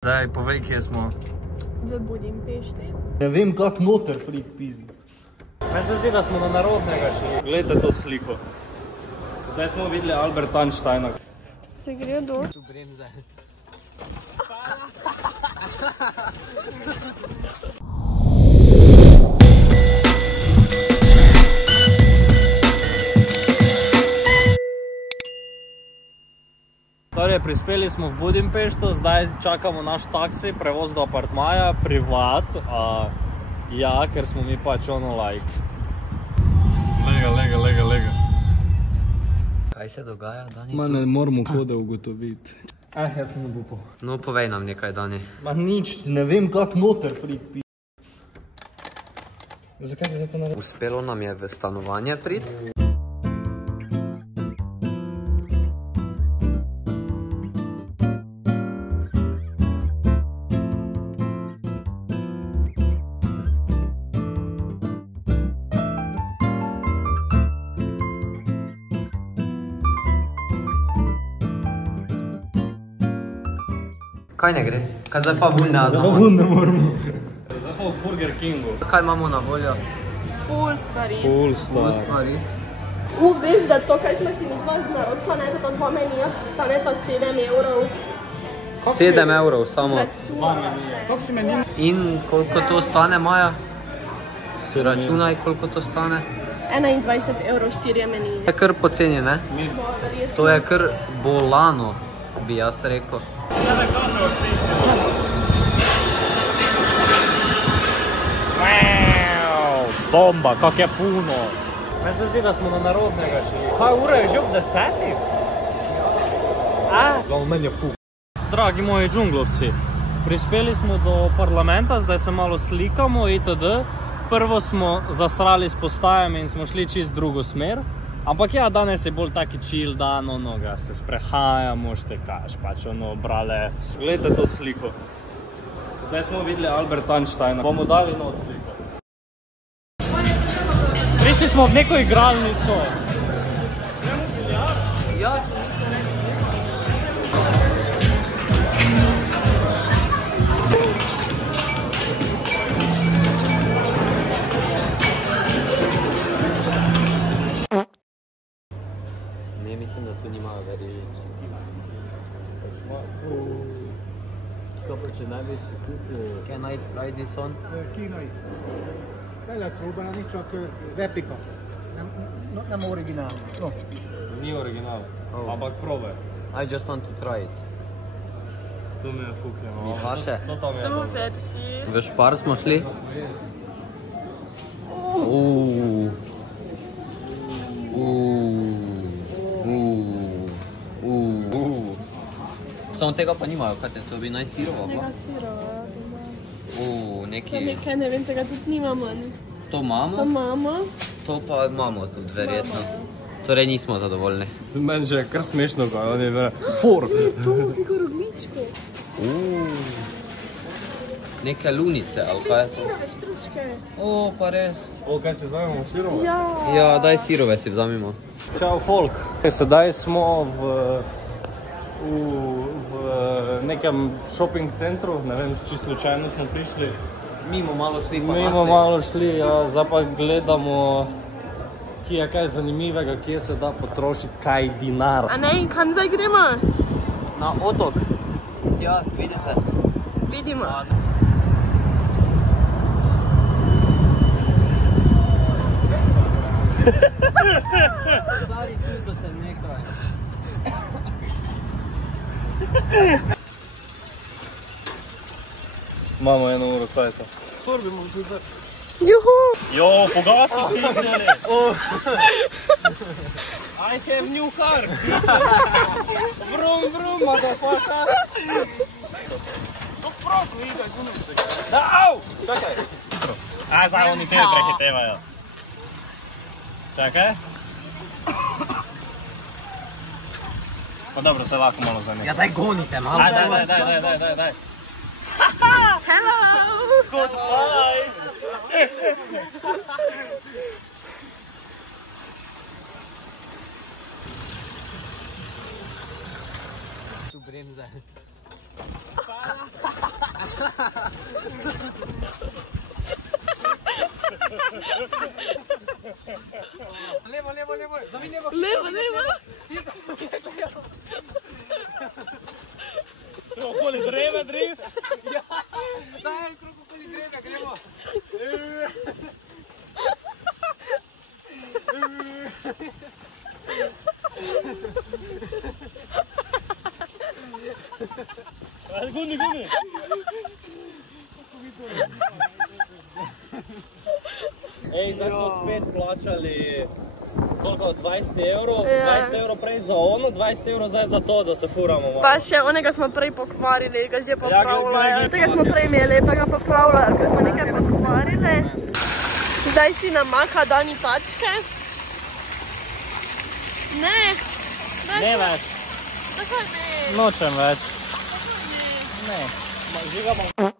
Zdaj, povej, kje smo. V Budimpešti. Ne vem, kak noter pri pizdi. Meni se zdi, da smo na narodnega šli. Glejte to sliko. Zdaj smo videli Alberta Einsteina. Se grejo dol? Tu bremze. Torej, prispeli smo v Budimpešto, zdaj čakamo naš taksi, prevoz do apartmaja, privat. Ja, ker smo mi pač ono like. Lega. Kaj se dogaja, Dani? Ma ne moramo kode ugotoviti. Jaz sem obupal. No, povej nam nekaj, Dani. Ma nič, ne vem, kak noter pri pizdi. Zakaj se zdaj to naredil? Uspelo nam je v stanovanje priti. Kaj ne gre? Kaj zdaj pa vun ne znamo? Zdaj vun ne moramo. Zdaj smo v Burger Kingu. Kaj imamo na voljo? Ful stvari. Ful stvari. Veš, da to, kaj smo si midva naročila, ne, da to dva menija staneta 7 evrov. 7 evrov samo. Računala se. Kako si meni? In koliko to stane, Maja? Si računaj, koliko to stane? 21 evrov 4 menije. To je kar poceni, ne? To je kar bolano, bi jaz rekel. Bomba, kak je puno. Meni se zdi, da smo na narodnega šli. Kaj, ura je že ob 10? Glavno, meni je fuk. Dragi moji džunglovci, prispeli smo do parlamenta, zdaj se malo slikamo itd. Prvo smo zasrali s postajami in smo šli čist drugo smer. Ampak ja, danes je bolj taki chill dan, onoga se sprehajamo, štekaš, pač ono, brale. Glejte to sliko. Zdaj smo videli Alberta Einsteina. Bomo dali not sliko. Prišli smo v neko igralnico. Ja, ne, mislim, da tu nimajo verižic. Kaj pa, če naj bi si kupil? Can I try this one? Kínai. Be lehet próbálni, csak replika. Nem originál. No. Ni original, ampak probaj. I just want to try it. To me je fuknjeno. Mi paše? To tam je dobro. Super si. V Špar smo šli? Samo tega pa nimajo, kaj te, to bi naj sirova? Tega sirova, ja. Neki... Nekaj, ne vem, tega tudi nimamo. To imamo? To imamo. To pa imamo tudi, verjetno. Torej nismo zadovoljni. Meni že je kar smešno, kaj on je vera. For! To, kako rogličko. Neke lunice, ali kaj je to? Sirove štručke. Pa res. Kaj se vzamemo, sirove? Ja. Ja, daj sirove si vzamimo. Čau, folk. Sedaj smo v nekem shopping centru, ne vem, čisto slučajno smo prišli. Mimo malo šli pa Mimo malo šli, ja, zdaj pa gledamo, kje je kaj zanimivega, kje se da potrošiti kaj dinar. A ne, in kam zdaj gremo? Na otok. Ja, vidite. Vidimo. Stari čudo se nekaj. Imamo 1 uro cajta. Juhu! Jo, pogasiš tiznjene! I have new car! Vrum, motherfucker! No prosto, idaj, gunem se ga. Au! Čakaj! Zdaj oni tebe prehitevajo. Čakaj. Pa dobro, se lahko malo zanima. Ja, daj gonite malo. Daj. Hello! Goodbye! Tu bremze. Levo, levo, levo, zavi levo. Levo, levo. Okoli dreve driv. Daj, krog okoli dreve, gremo. Gundi, gundi. Ej, zdaj smo spet plačali koliko, 20 evrov, Ja. 20 evrov prej za ono, 20 evrov zdaj za to, da se furamo malo. Pa še onega smo prej pokvarili, ga že Ja, popravljajo. ga- Tega smo prej imeli, pa ga popravljajo, ker smo nekaj pokvarili. Zdaj si namaka Dani tačke. Ne, Ne več, tako ne. nočem več. Ne, žiga bom.